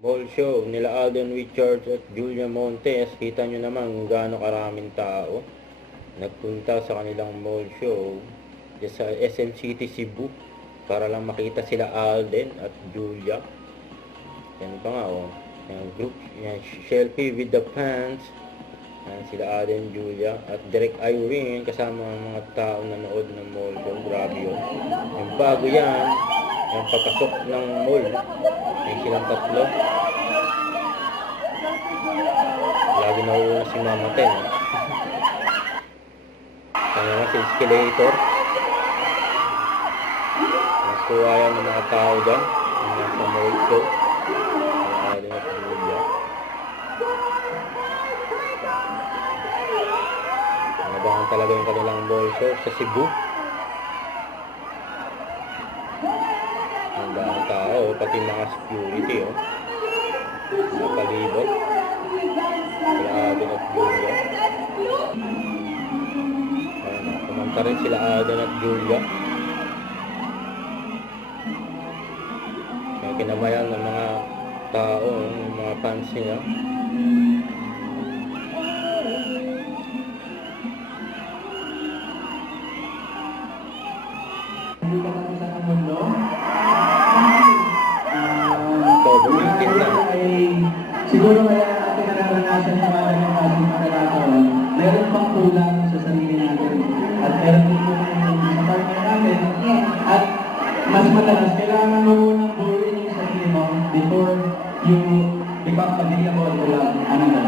Mall show nila Alden Richards at Julia Montes. Kita nyo naman kung gaano karaming tao nagpunta sa kanilang mall show sa SM City, Cebu para lang makita sila Alden at Julia. Yan pa nga yung group, yan, selfie with the fans. Yan, sila Alden, Julia at Direk Irene kasama ang mga tao nanood ng mall show. Grabe yun. Yung bago yan, yung papasok ng mall, yung silang tatlo. Lagi nauuna si Mama Ten. Kanya nga si escalator. Nagkuha yan ng mga tao dyan. Yung nasa mall show. Kaya din at Julia. Nabangan talaga yung kanilang mall show sa Cebu. Ang daming tao, pati mga security, napalibot. Sila Alden at Julia. Kumanta rin sila Alden at Julia. Kaya kinamayan ng mga tao, ng mga fans nila. October 18 na. Siguro kaya natin nararanasan sa mga ng pagkakataon, meron pang kulang sa sarili natin. At meron din po sa partner natin. At mas madalas, kailangan mo munang buuin yung sarili mo before you become available to love another.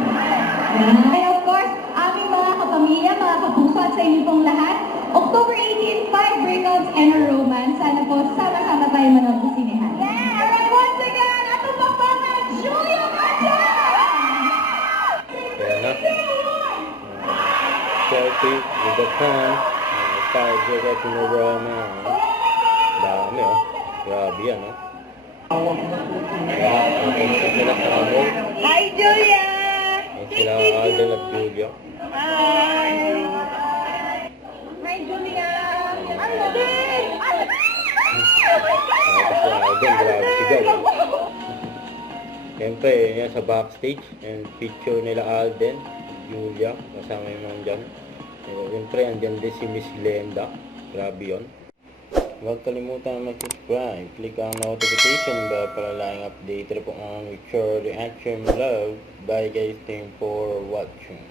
And of course, aming mga kapamilya, mga kapuso at sa inyo pong lahat, October 18, 5 breakouts and a romance. Sana po sama-sama tayo manood sa sinehan. Alright, once again, ato pakpakan, Julia Montes! Kaya na. Selfie with the fans. 5 breakouts in a romance. Dami Grabe yan Kaya, sila sa mall. Hi, Julia! Sila Alden at Julia. Hi! Hi, Julia! Alden! Tapos si Alden, grabe sigaw. Siyempre, yan sa backstage. And picture nila Alden, Julia, kasama yung mga dyan. Siyempre, andyan din si Miss Glenda. Grabe yun. Huwag kalimutan mag-subscribe. Click ang notification bell para laging updated po ang future reaction vlog. Bye guys, thank you for watching.